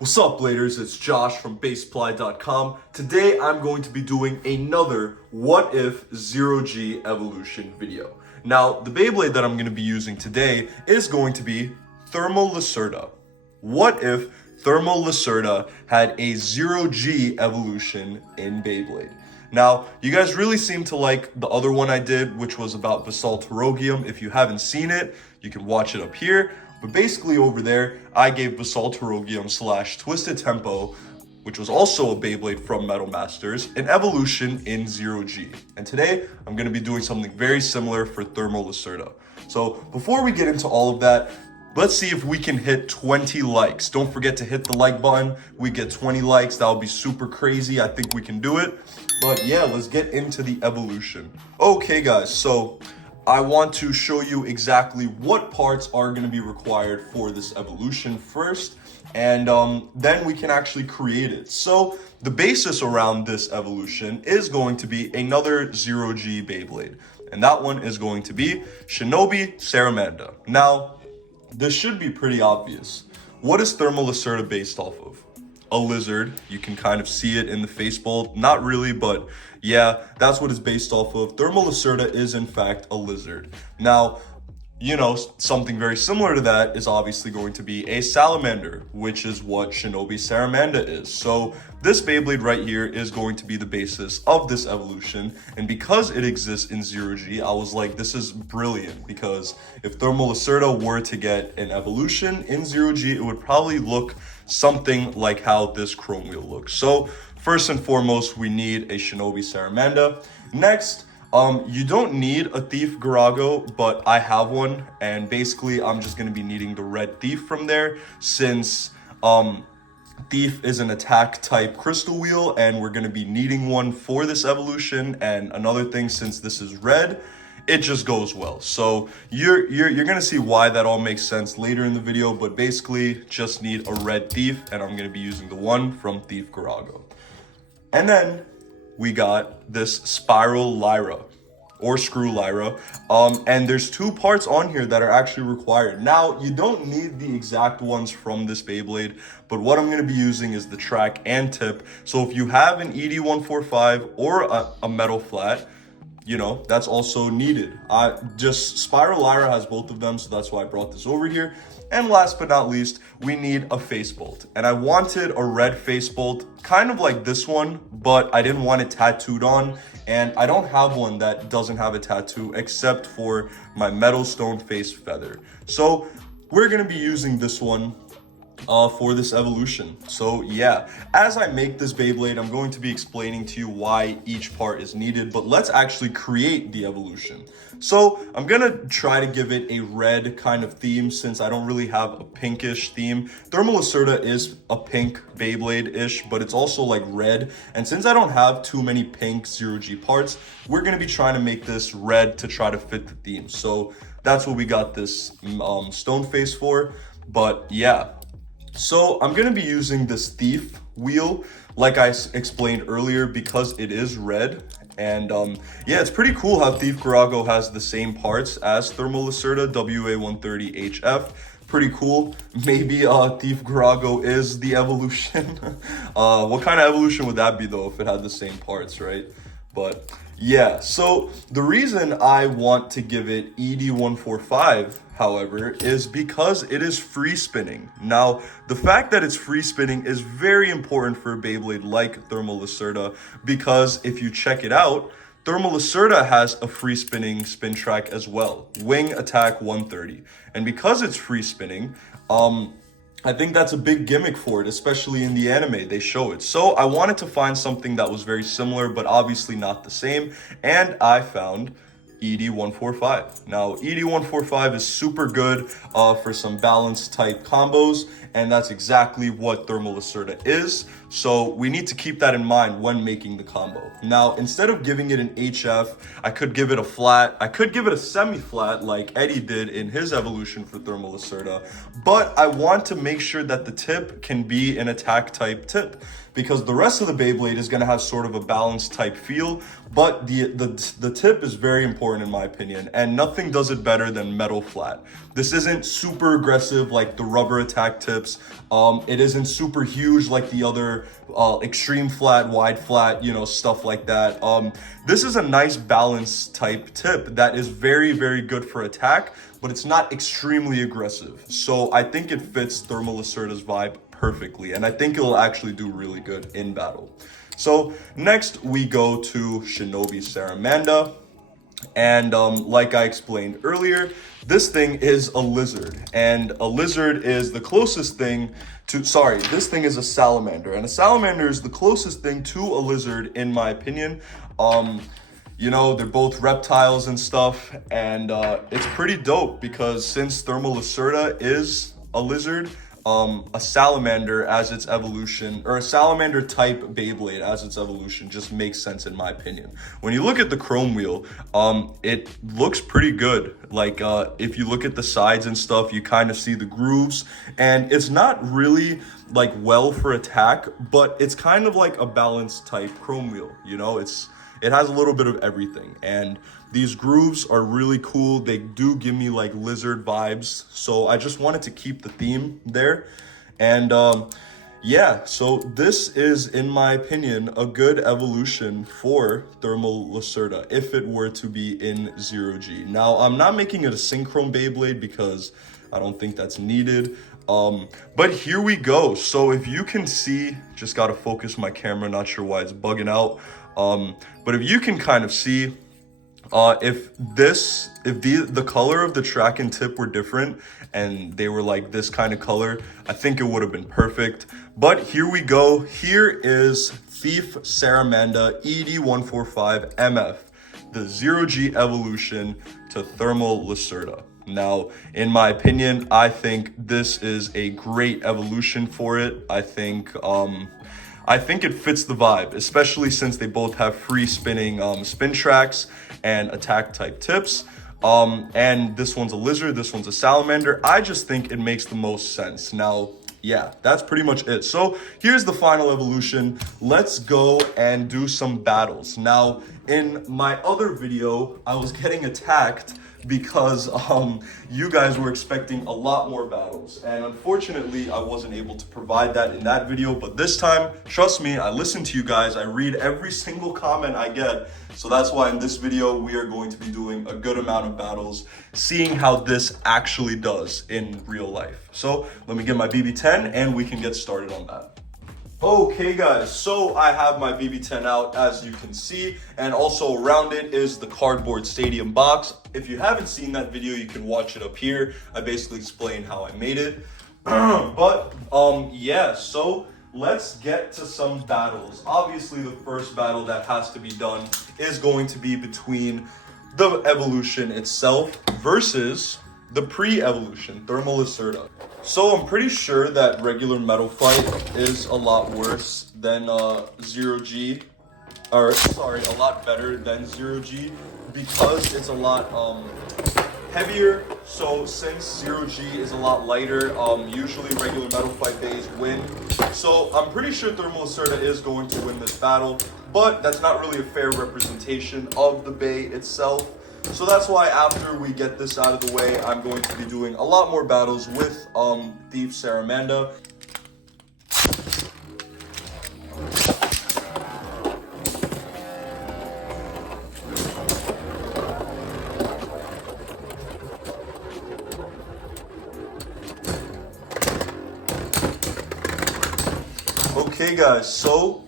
What's up, Bladers? It's Josh from Baseply.com. Today I'm going to be doing another What If Zero G Evolution video. Now, the Beyblade that I'm going to be using today is going to be Thermal Lacerta. What if Thermal Lacerta had a Zero G evolution in Beyblade? Now, you guys really seem to like the other one I did, which was about Basaltarogium. If you haven't seen it, you can watch it up here. But basically over there, I gave Basaltarogium / Twisted Tempo, which was also a Beyblade from Metal Masters, an evolution in Zero G. And today, I'm gonna be doing something very similar for Thermal Lacerta. So before we get into all of that, let's see if we can hit 20 likes. Don't forget to hit the like button. We get 20 likes, that would be super crazy. I think we can do it. But yeah, let's get into the evolution. Okay guys, so I want to show you exactly what parts are going to be required for this evolution first, and then we can actually create it. So the basis around this evolution is going to be another Zero G Beyblade, and that one is going to be Shinobi Saramanda. Now, this should be pretty obvious. What is Thermal Lacerta based off of? A lizard. You can kind of see it in the face bolt. Not really, but yeah, that's what it's based off of. Thermal Lacerta is in fact a lizard. Now, you know, something very similar to that is obviously going to be a salamander, which is what Shinobi Saramanda is. So this Beyblade right here is going to be the basis of this evolution. And because it exists in Zero G, I was like, this is brilliant, because if Thermal Lacerta were to get an evolution in Zero G, it would probably look something like how this chrome wheel looks. So first and foremost, we need a Shinobi Saramanda. Next, you don't need a Thief Garago, but I have one, and basically I'm just gonna be needing the red Thief from there, since Thief is an attack type crystal wheel, and we're gonna be needing one for this evolution. And another thing, since this is red, it just goes well. So you're gonna see why that all makes sense later in the video, but basically just need a red Thief, and I'm gonna be using the one from Thief Garago. And then we got this Spiral Lyra, or Screw Lyra, and there's two parts on here that are actually required. Now, you don't need the exact ones from this Beyblade, but what I'm going to be using is the track and tip. So if you have an ED145 or a metal flat, you know, that's also needed. Just Spiral Lyra has both of them, so that's why I brought this over here. And last but not least, we need a face bolt. And I wanted a red face bolt, kind of like this one, but I didn't want it tattooed on. And I don't have one that doesn't have a tattoo except for my metal stone face feather. So we're gonna be using this one for this evolution. So yeah, as I make this Beyblade, I'm going to be explaining to you why each part is needed, but let's actually create the evolution. So I'm gonna try to give it a red kind of theme, since I don't really have a pinkish theme. Thermal Lacerta is a pink Beyblade-ish, but it's also like red. And since I don't have too many pink Zero G parts, we're gonna be trying to make this red to try to fit the theme. So that's what we got this stone face for. But yeah, so I'm gonna be using this Thief wheel, like I explained earlier, because it is red. And yeah, it's pretty cool how Thief Garago has the same parts as Thermal Lacerta, WA130HF. Pretty cool. Maybe Thief Garago is the evolution. What kind of evolution would that be though, if it had the same parts, right? But yeah, so the reason I want to give it ED145, however, is because it is free spinning. Now, the fact that it's free spinning is very important for a Beyblade like Thermal Lacerta, because if you check it out, Thermal Lacerta has a free spinning spin track as well, Wing Attack 130. And because it's free spinning, I think that's a big gimmick for it, especially in the anime, they show it. So I wanted to find something that was very similar, but obviously not the same, and I found ED145. Now, ED145 is super good for some balance type combos, and that's exactly what Thermal Lacerta is. So we need to keep that in mind when making the combo. Now, instead of giving it an HF, I could give it a flat. I could give it a semi-flat like Eddie did in his evolution for Thermal Lacerta. But I want to make sure that the tip can be an attack type tip, because the rest of the Beyblade is going to have sort of a balanced type feel, but the tip is very important in my opinion, and nothing does it better than metal flat. This isn't super aggressive like the rubber attack tips. It isn't super huge like the other extreme flat, wide flat, you know, stuff like that. This is a nice balanced type tip that is very, very good for attack, but it's not extremely aggressive. So I think it fits Thermal Lacerta's vibe perfectly, and I think it'll actually do really good in battle. So next we go to Shinobi Saramanda, and like I explained earlier, this thing is a lizard, and a lizard is the closest thing to, this thing is a salamander, and a salamander is the closest thing to a lizard in my opinion. You know, they're both reptiles and stuff, and it's pretty dope because since Thermal Lacerta is a lizard, a salamander as its evolution, or a salamander type Beyblade as its evolution, just makes sense in my opinion. When you look at the chrome wheel, it looks pretty good. Like if you look at the sides and stuff, you kind of see the grooves, and it's not really like well for attack, but it's kind of like a balanced type chrome wheel, you know. It has a little bit of everything, and these grooves are really cool. They do give me like lizard vibes, so I just wanted to keep the theme there. And yeah, so this is, in my opinion, a good evolution for Thermal Lacerta if it were to be in 0G. Now, I'm not making it a Synchron Beyblade because I don't think that's needed. But here we go. So if you can see, just gotta focus my camera, not sure why it's bugging out. But if you can kind of see, if the color of the track and tip were different and they were like this kind of color, I think it would have been perfect. But here we go. Here is Thief Saramanda ED145 MF, the 0G evolution to Thermal Lacerta. Now, in my opinion, I think this is a great evolution for it. I think it fits the vibe, especially since they both have free spinning spin tracks and attack type tips. And this one's a lizard, this one's a salamander. I just think it makes the most sense. Now, yeah, that's pretty much it. So here's the final evolution. Let's go and do some battles. Now, in my other video, I was getting attacked because you guys were expecting a lot more battles, and unfortunately I wasn't able to provide that in that video. But this time, trust me, I listen to you guys, I read every single comment I get, so that's why in this video we are going to be doing a good amount of battles, seeing how this actually does in real life. So let me get my BB10 and we can get started on that. Okay guys, so I have my BB10 out, as you can see, and also around it is the cardboard stadium box. If you haven't seen that video, you can watch it up here. I basically explain how I made it. But yeah, so let's get to some battles. Obviously the first battle that has to be done is going to be between the evolution itself versus the pre-evolution, Thermal Lacerta. So I'm pretty sure that regular metal fight is a lot worse than 0G, or sorry, a lot better than 0G, because it's a lot heavier. So since 0G is a lot lighter, usually regular metal fight bays win. So I'm pretty sure Thermal Lacerta is going to win this battle, but that's not really a fair representation of the bay itself. So that's why after we get this out of the way, I'm going to be doing a lot more battles with Thief Saramanda. Okay guys, so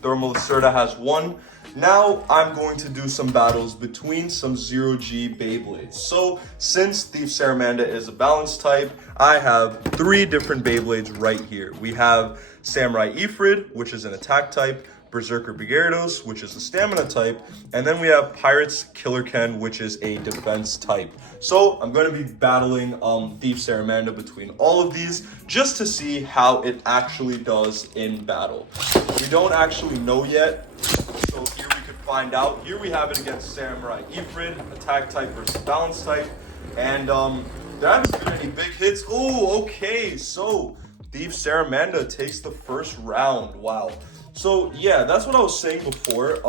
Thermal Lacerta has won. Now I'm going to do some battles between some 0G Beyblades. So since Thief Saramanda is a balanced type, I have 3 different Beyblades right here. We have Samurai Ifrit, which is an attack type, Berserker Gyarados, which is a stamina type, and then we have Pirates Killer Ken, which is a defense type. So I'm going to be battling Thief Salamanda between all of these just to see how it actually does in battle. We don't actually know yet, so here we could find out. Here we have it against Samurai Ifrit, attack type versus balance type, and there haven't been any big hits. Oh, okay, so Thief Salamanda takes the first round. Wow. So yeah, that's what I was saying before.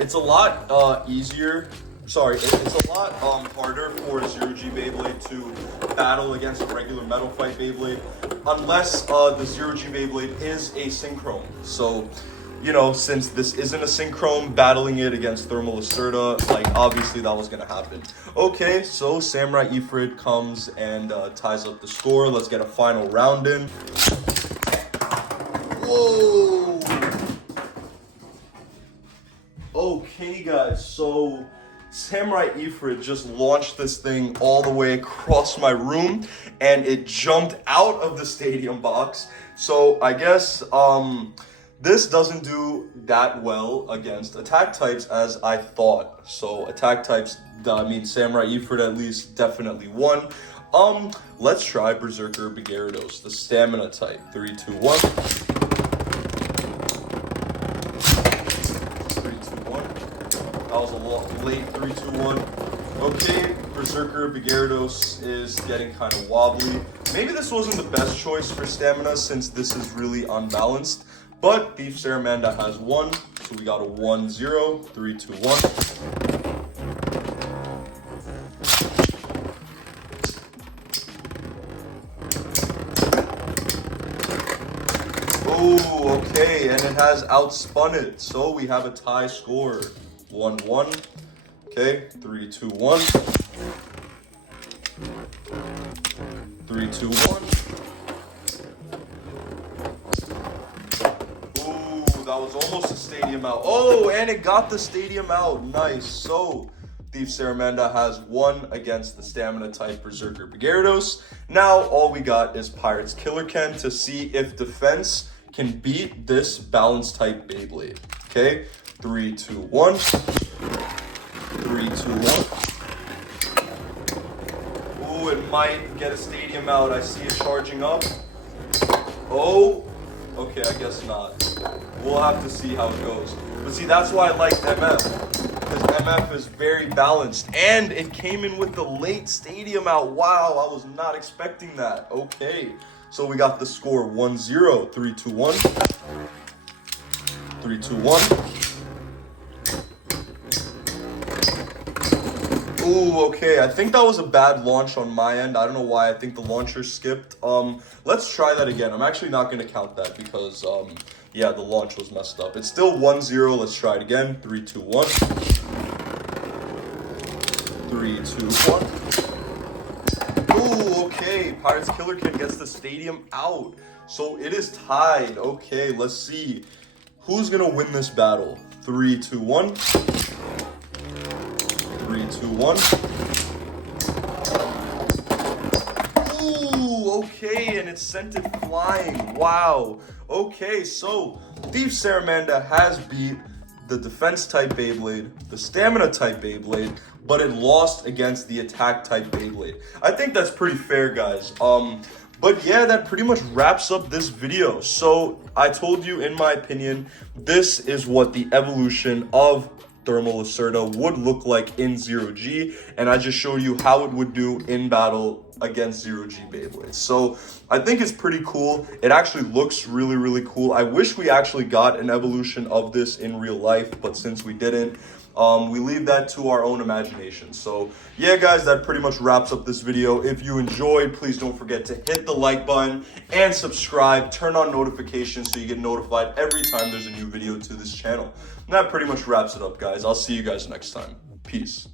It's a lot easier. Sorry, it's a lot harder for a 0G Beyblade to battle against a regular Metal Fight Beyblade, unless the 0G Beyblade is asynchronous. So, you know, since this isn't a synchron, battling it against Thermal Lacerta, like, obviously that was gonna happen. Okay, so Samurai Ifrit comes and ties up the score. Let's get a final round in. Whoa! Okay, guys, so Samurai Ifrit just launched this thing all the way across my room, and it jumped out of the stadium box. So I guess this doesn't do that well against attack types as I thought. So attack types, I mean Samurai Ifrit at least definitely won. Let's try Berserker Gyarados, the stamina type. 3, 2, 1. 3, 2, 1. That was a lot late. 3, 2, 1. Okay, Berserker Gyarados is getting kind of wobbly. Maybe this wasn't the best choice for stamina since this is really unbalanced. But Thief Salamanda has won, so we got a 1-0, 3, 2, 1. Oh, okay, and it has outspun it, so we have a tie score. 1-1. Okay, 3, 2, 1. 3, 2, 1. That was almost a stadium out. Oh, and it got the stadium out. Nice. So, Thief Salamanda has won against the stamina type Berserker Gyarados. Now, all we got is Pirates Killer Ken to see if defense can beat this balance type Beyblade. Okay, 3, 2, 1. 3, 2, 1. Ooh, it might get a stadium out. I see it charging up. Oh, okay, I guess not. We'll have to see how it goes. But see, that's why I like MF. Because MF is very balanced. And it came in with the late stadium out. Wow, I was not expecting that. Okay. So we got the score 1-0. 3, 2, 1. 3, 2, 1. Ooh, okay. I think that was a bad launch on my end. I don't know why. I think the launcher skipped. Let's try that again. I'm actually not going to count that because, yeah, the launch was messed up. It's still 1-0. Let's try it again. 3, 2, 1. 3, 2, 1. Ooh, okay. Pirates Killer Ken gets the stadium out. So it is tied. Okay, let's see. Who's going to win this battle? 3, 2, 1. 3, 2, 1. Ooh, okay, and it sent it flying. Wow. Okay, so Thief Salamanda has beat the defense type Beyblade, the stamina type Beyblade, but it lost against the attack type Beyblade. I think that's pretty fair, guys. But yeah, that pretty much wraps up this video. So I told you, in my opinion, this is what the evolution of Thermal Lacerta would look like in 0G, and I just showed you how it would do in battle against 0G Beyblades. So I think it's pretty cool. It actually looks really, really cool. I wish we actually got an evolution of this in real life, but since we didn't, we leave that to our own imagination. So yeah, guys, that pretty much wraps up this video. If you enjoyed, please don't forget to hit the like button and subscribe. Turn on notifications so you get notified every time there's a new video to this channel. And that pretty much wraps it up, guys. I'll see you guys next time. Peace.